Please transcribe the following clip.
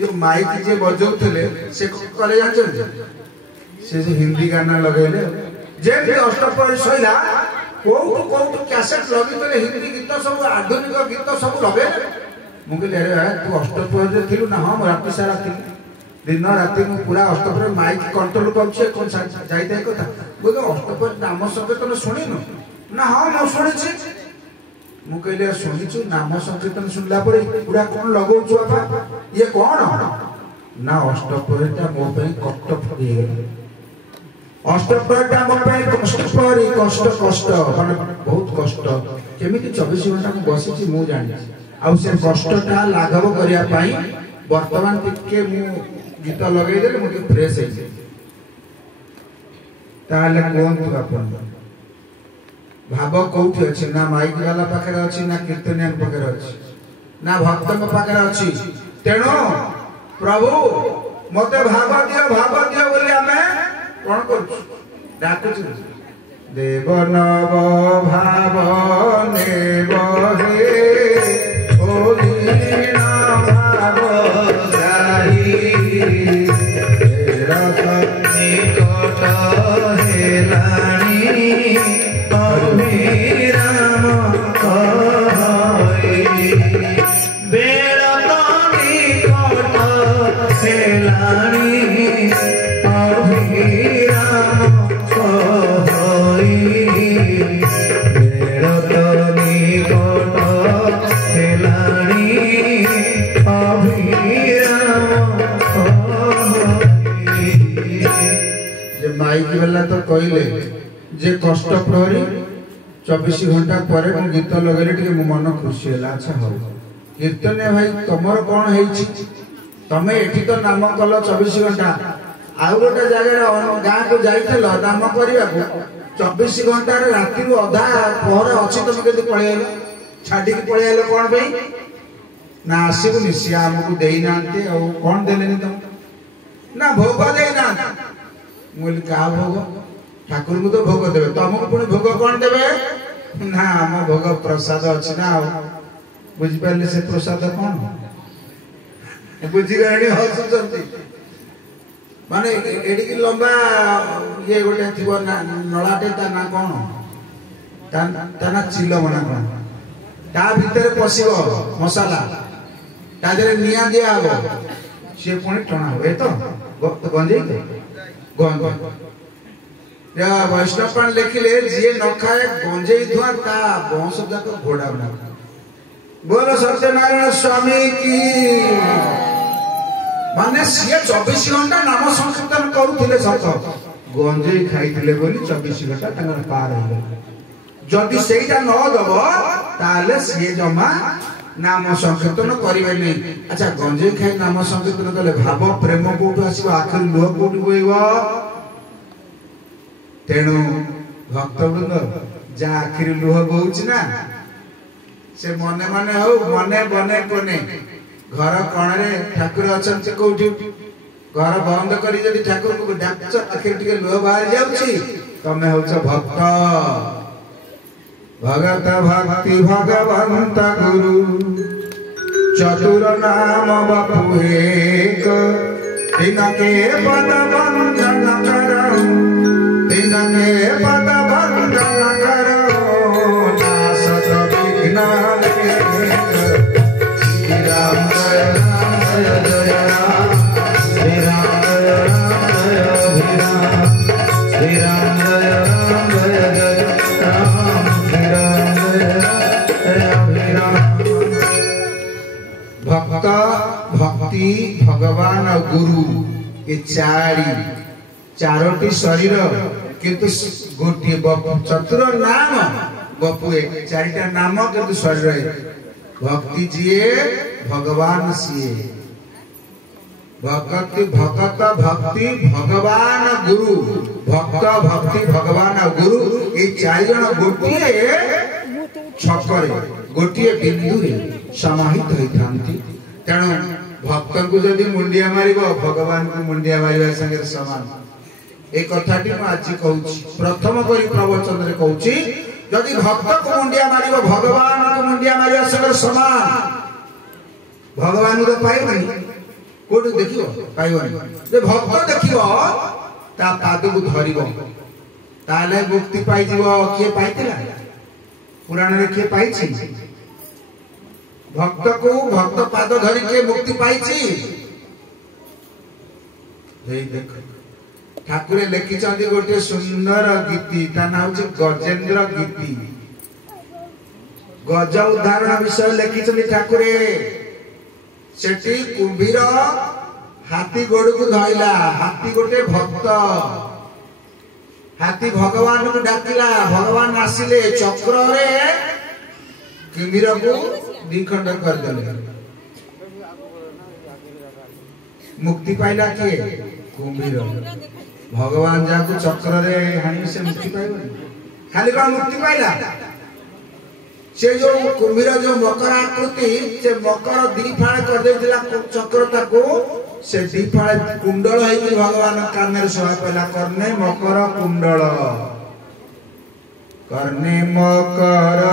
जो माइक जे बजाउले से कले जानछन से हिंदी गाना लगेले जे अष्टप्रहरी सइला कोउट कैसेट लगितले हिंदी गीत सब आधुनिक गीत सब लगे मु कहले अरे तू अष्टप्रहरी थिलु ना हम राति सारा थी दिन राति मु पूरा अष्टप्रहरी माइक कंट्रोल करछे कोन जाइते कथा बोलो अष्टप्रहरी नाम संकीर्तन सुनिनु ना हां मु सुनिछि मु कहले सुनिछु नाम संकीर्तन सुनला पर पूरा कोन लगौछु बाबा ये कोन ना अष्टप्रहरीटा मो पे कष्ट पड़ी गेल अष्टप्रहरीटा मो पे कष्ट पड़ी कष्ट माने बहुत कष्ट केमिति 24 घंटा मु बसिछि मु जानि आ से कष्टटा लाघव करिया पई वर्तमान टिके मु गीत लगै दे मु फ्रेश हे ताले कोन तू अपन भाव कौटी अच्छी ना माइक वाला पाखे अच्छी ना कीर्तनिया पाखे अच्छी ना भक्त पाखे अच्छी तेणु प्रभु मते भाव दियो बोली आमे कोन करू डाकुछु देव नव भाव नेव हे ओली भाव जाई रत निकट हेलाणी राम माइक वाला तो कहले जे कष्ट प्रहरी 24 घंटा पर गीत लगे मन खुशी है। अच्छा हो कीर्तन भाई तुमर कौन है तमें एठी तो नाम कल 24 घंटा आउ गोटे जगह गाँ को जाइल नाम करने 24 घंटा राति अधा पहर अच्छी तुम के पलैल छाड़ी पलैल कौन पे ना आसबुनि सी आमको देना कौन देले तुम ना भोग देना मुझे क्या भोग ठाकुर को तो भोग देवे तुमको पुणी भोग कौन देवे ना आम भोग प्रसाद अच्छी ना बुझिपारे से प्रसाद कौन बुझीगले हसुंट माने एडिकी लंबा ये गोटे थी नलाटे ता ना कौन ता ना चिलमना कौन ता भितर पशिब मसाला ता देरे निया दिया हो से पुणी टणा हो ए तो गंजे वैष्णव पान लिखिले जी न खाए गंजे धुआ ता वंश जाक घोड़ा बना बोलो सत्यनारायण स्वामी की माने सी 24 घंटा नाम संकीर्तन करुले सत गंजे खाई बोली 24 घंटा तंगर पार हो जदि सेटा न दब ताले सी जमा नाम संकीर्तन करेंगे नहीं। अच्छा गंजे खाई नाम संकीर्तन कले भाव प्रेम कौटू आसो आखिर लुह कौटू बोईब तेणु भक्तवृंद जहाँ आखिर लुह बोच ना से मने मने हो मने बने कोने घर कणे ठाकुर अच्छा कौटी घर बंद कर ठाकुर को डाक आखिर टे लुह बाहर जाऊँगी तमें हूँ भक्त भगत भक्ति भगवंत गुरु चतुर नाम बपु एक दिन के पद वंदन करो दिन के पद वंदन करो नासत विघ्न श्री राम जय जय राम श्री राम जय राम श्री राम जय राम जय जय राम भक्त भक्ति भगवान और गुरु ये चारोटी शरीर किंतु गोटे चतुर नाम बपुए चारिटा नाम किंतु शरीर भक्ति जीए भगवान सीए भक्ति भक्त भक्ति भगवान गुरु भक्त भक्ति भगवान गुरु ये चार जन गोटे छकर गोटे बिंदु समाहित होती तेणु भक्त को जदि मुंडिया मार भगवान को मुंडिया मार संगे सामान एक कथाटी आज कहूँ प्रथम करी प्रवचन में कहूँ जदि भक्त को मुंडिया मार भगवान को मुंडिया मार संगे सामान भगवान तो पाइबनी कोड देखियो पाइबनी जे भक्त देखियो ता पाद को धरिबो ताले मुक्ति पाई जीवो के पाइतिला पुराण रे के पाइछि भक्त को भक्त पाद धरि के मुक्ति पाइछि हे देख ठाकुर लेखि चंदी गोटे सुंदर गीति ता नाउ जे गजेंद्र गीति गज उदाहरण विषय लेखि चंदी ठाकुर सेठी कुंभीर हाथी गोड़ को धइला हाथी गोटे भक्त हाथी भगवान को डाकिला भगवान आसिले चक्र रे कुंभीर को दिखंड कर देले मुक्ति पाइला के कुंभीर भगवान जाको चक्र रे हानि से मुक्ति पाइबो खाली का मुक्ति पाइला से जो कुंभीर जो मकर आकृति से मकर दी फाड़ कर देला चक्र ताको से दी फाड़ कुंडल है कि भगवान कान शोभा पाइला करने मकर कुंडल करने मकर